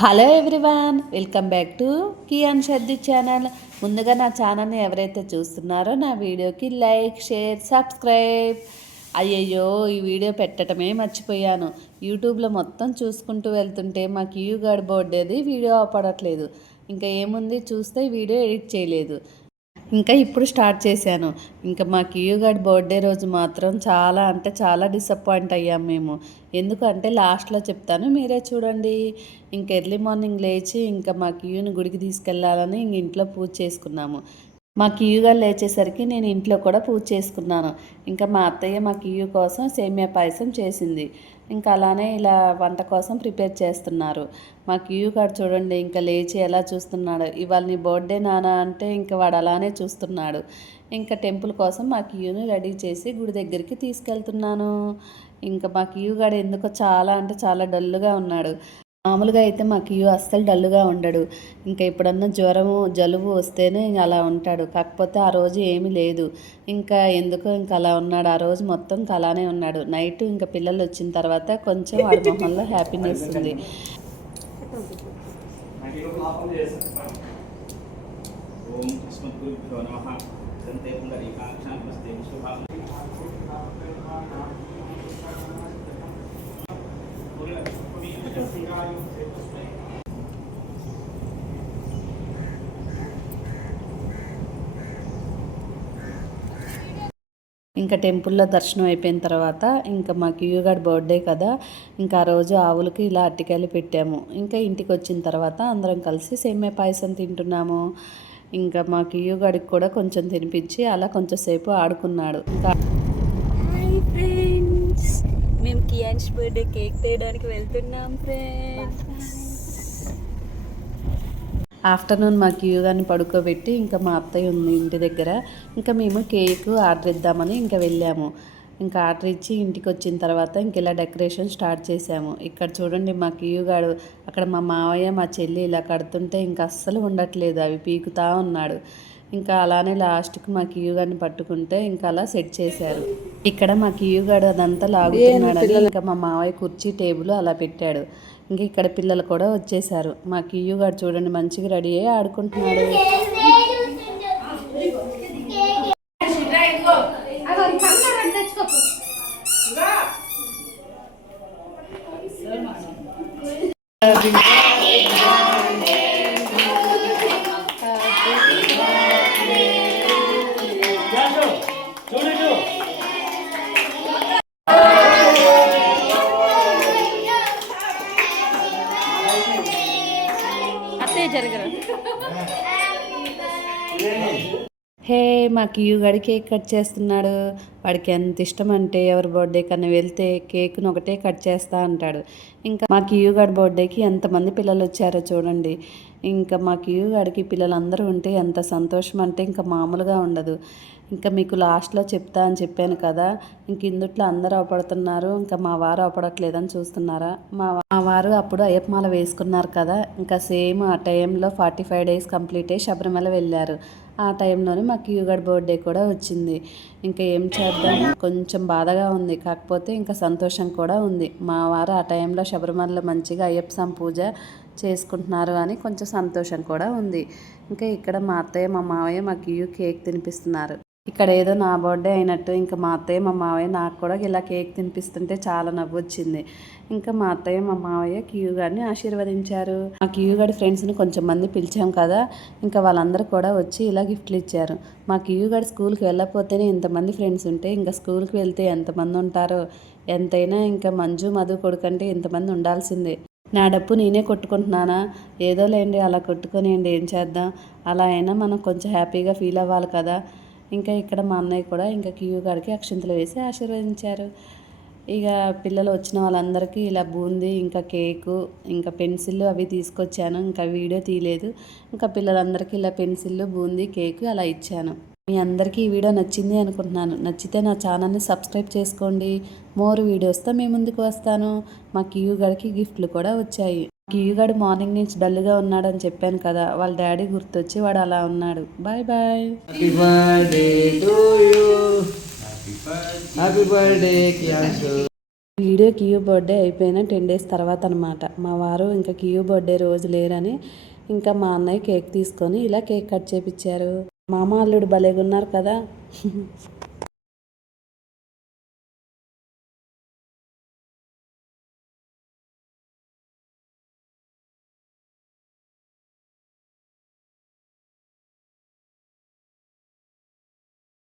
Hello everyone, welcome back to Kiyan Shardi channel. ముందుగా నా ఛానల్ని ఎవరైతే చూస్తున్నారో నా వీడియోకి లైక్, షేర్, సబ్స్క్రైబ్. అయ్యయ్యో, ఈ వీడియో పెట్టడమే మర్చిపోయాను. యూట్యూబ్లో మొత్తం చూసుకుంటూ వెళ్తుంటే మా కియూ గాడి బర్త్డేది వీడియో పడట్లేదు. ఇంకా ఏముంది, చూస్తే వీడియో ఎడిట్ చేయలేదు. ఇంకా ఇప్పుడు స్టార్ట్ చేశాను. ఇంకా మా కియూగాడి బర్త్డే రోజు మాత్రం చాలా అంటే చాలా డిసప్పాయింట్ అయ్యాం మేము. ఎందుకంటే లాస్ట్లో చెప్తాను, మీరే చూడండి. ఇంక ఎర్లీ మార్నింగ్ లేచి ఇంకా మా కియూని గుడికి తీసుకెళ్ళాలని ఇంక ఇంట్లో పూజ చేసుకున్నాము. మా కియూగా లేచేసరికి నేను ఇంట్లో కూడా పూజ చేసుకున్నాను. ఇంకా మా అత్తయ్య మా కియూ కోసం సేమియా పాయసం చేసింది. ఇంకా అలానే ఇలా వంట కోసం ప్రిపేర్ చేస్తున్నారు. మా కియూ గాడు చూడండి, ఇంకా లేచి ఎలా చూస్తున్నాడు. ఇవాళ నీ బర్త్డే నానా అంటే ఇంకా వాడు అలానే చూస్తున్నాడు. ఇంకా టెంపుల్ కోసం మా కియూని రెడీ చేసి గుడి దగ్గరికి తీసుకెళ్తున్నాను. ఇంకా మా కియూ గాడు ఎందుకో చాలా అంటే చాలా డల్గా ఉన్నాడు. మామూలుగా అయితే మా కియూ అస్సలు డల్గా ఉండడు. ఇంకా ఎప్పుడన్నా జ్వరము జలుబు వస్తేనే అలా ఉంటాడు. కాకపోతే ఆ రోజు ఏమీ లేదు. ఇంకా ఎందుకో ఇంకా అలా ఉన్నాడు. ఆ రోజు మొత్తం ఇంకా అలానే ఉన్నాడు. నైట్ ఇంకా పిల్లలు వచ్చిన తర్వాత కొంచెం వాడి మొహంలో హ్యాపీనెస్ ఉంది. ఇంకా టెంపుల్లో దర్శనం అయిపోయిన తర్వాత ఇంకా మా కియూగాడి బర్త్డే కదా, ఇంకా ఆ రోజు ఆవులకి ఇలా అట్టికాయలు పెట్టాము. ఇంకా ఇంటికి వచ్చిన తర్వాత అందరం కలిసి సేమియా పాయసం తింటున్నాము. ఇంకా మా కియూగాడికి కూడా కొంచెం తినిపించి అలా కొంచెం సేపు ఆడుకున్నాడు. ఇంకా మేము కియాన్స్ బర్త్డే కేక్ తేయడానికి వెళ్తున్నాం ఫ్రెండ్స్. ఆఫ్టర్నూన్ మా కియూగాని పడుకోబెట్టి ఇంకా మా అత్తయ్య ఉంది ఇంటి దగ్గర. ఇంకా మేము కేక్ ఆర్డర్ ఇద్దామని ఇంకా వెళ్ళాము. ఇంకా ఆర్డర్ ఇచ్చి ఇంటికి వచ్చిన తర్వాత ఇంక ఇలా డెకరేషన్ స్టార్ట్ చేసాము. ఇక్కడ చూడండి మా కియూగాడు అక్కడ మా మావయ్య మా చెల్లి ఇలా కడుతుంటే ఇంకా అస్సలు ఉండట్లేదు, అవి పీకుతా ఉన్నాడు. ఇంకా అలానే లాస్ట్కి మా కియూగాని పట్టుకుంటే ఇంకా అలా సెట్ చేశారు. ఇక్కడ మా కియూగాడు అదంతా లాగుతున్నాడని ఇంకా మా మావయ్య కుర్చీ టేబుల్ అలా పెట్టాడు. ఇంక ఇక్కడ పిల్లలు కూడా వచ్చేసారు. మా కియూగాడు చూడండి మంచిగా రెడీ అయ్యి ఆడుకుంటున్నాడు. హే, మా కియూగాడి కేక్ కట్ చేస్తున్నాడు. వాడికి ఎంత ఇష్టం అంటే ఎవరి బర్త్డే కన్నా వెళ్తే కేక్ను ఒకటే కట్ చేస్తా అంటాడు. ఇంకా మా కియూగాడి బర్త్డేకి ఎంతమంది పిల్లలు వచ్చారో చూడండి. ఇంకా మా కియూగాడికి పిల్లలందరూ ఉంటే ఎంత సంతోషం అంటే ఇంకా మామూలుగా ఉండదు. ఇంకా మీకు లాస్ట్లో చెప్తా అని చెప్పాను కదా, ఇంక ఇందుట్లో అందరూ అవపడుతున్నారు. ఇంకా మా వారు అవపడట్లేదని చూస్తున్నారా. మా వారు అప్పుడు అయ్యప్పమాల వేసుకున్నారు కదా, ఇంకా సేమ్ ఆ టైంలో 45 days కంప్లీట్ అయ్యి శబరిమల వెళ్ళారు. ఆ టైంలోనే మా కియూగాడి బర్త్డే కూడా వచ్చింది. ఇంకా ఏం చేద్దాం, కొంచెం బాధగా ఉంది, కాకపోతే ఇంకా సంతోషం కూడా ఉంది. మా వారు ఆ టైంలో శబరిమలలో మంచిగా అయ్యప్ప స్వామి పూజ చేసుకుంటున్నారు అని కొంచెం సంతోషం కూడా ఉంది. ఇంకా ఇక్కడ మా అత్తయ్య మా మావయ్య మా కియూ కేక్ తినిపిస్తున్నారు. ఇక్కడ ఏదో నా బర్త్డే అయినట్టు ఇంకా మా అత్తయ్య మా మావయ్య నాకు కూడా ఇలా కేక్ తినిపిస్తుంటే చాలా నవ్వు వచ్చింది. ఇంకా మా అత్తయ్య మా మావయ్య కియూ గారిని ఆశీర్వదించారు. ఆ కియూ గారి ఫ్రెండ్స్ని కొంచెం మంది పిలిచాం కదా, ఇంకా వాళ్ళందరూ కూడా వచ్చి ఇలా గిఫ్ట్లు ఇచ్చారు. మా కియూ గారి స్కూల్కి వెళ్ళకపోతేనే ఇంతమంది ఫ్రెండ్స్ ఉంటే ఇంకా స్కూల్కి వెళ్తే ఎంతమంది ఉంటారో. ఎంతైనా ఇంకా మంజు మధు కొడుకంటే ఇంతమంది ఉండాల్సిందే. నా డప్పు నేనే కొట్టుకుంటున్నానా, ఏదో లేండి అలా కొట్టుకొనియండి, ఏం చేద్దాం. అలా అయినా మనం కొంచెం హ్యాపీగా ఫీల్ అవ్వాలి కదా. ఇంకా ఇక్కడ మా అన్నయ్య కూడా ఇంకా కియూ గారికి అక్షింతలు వేసి ఆశీర్వదించారు. ఇక పిల్లలు వచ్చిన వాళ్ళందరికీ ఇలా బూందీ ఇంకా కేకు ఇంకా పెన్సిళ్ళు అవి తీసుకొచ్చాను. ఇంకా వీడియో తీయలేదు. ఇంకా పిల్లలందరికీ ఇలా పెన్సిళ్ళు బూందీ కేకు అలా ఇచ్చాను. మీ అందరికీ ఈ వీడియో నచ్చింది అనుకుంటున్నాను. నచ్చితే నా ఛానల్ని సబ్స్క్రైబ్ చేసుకోండి. మోర్ వీడియోస్తో మీ ముందుకు వస్తాను. మా కియూ గారికి గిఫ్ట్లు కూడా వచ్చాయి. కియూగాడు మార్నింగ్ నుంచి డల్గా ఉన్నాడని చెప్పాను కదా, వాళ్ళ డాడీ గుర్తొచ్చి వాడు అలా ఉన్నాడు. Bye bye. Happy birthday to you. Happy birthday Kiyanshu. Video కియూ బర్త్డే అయిపోయిన 10 డేస్ తర్వాత అనమాట. మా వారు ఇంకా కియూ బర్త్డే రోజు లేరని ఇంకా మా అన్నయ్య కేక్ తీసుకొని ఇలా కేక్ కట్ చేపించారు. మామ అల్లుడు భలేగున్నారు కదా.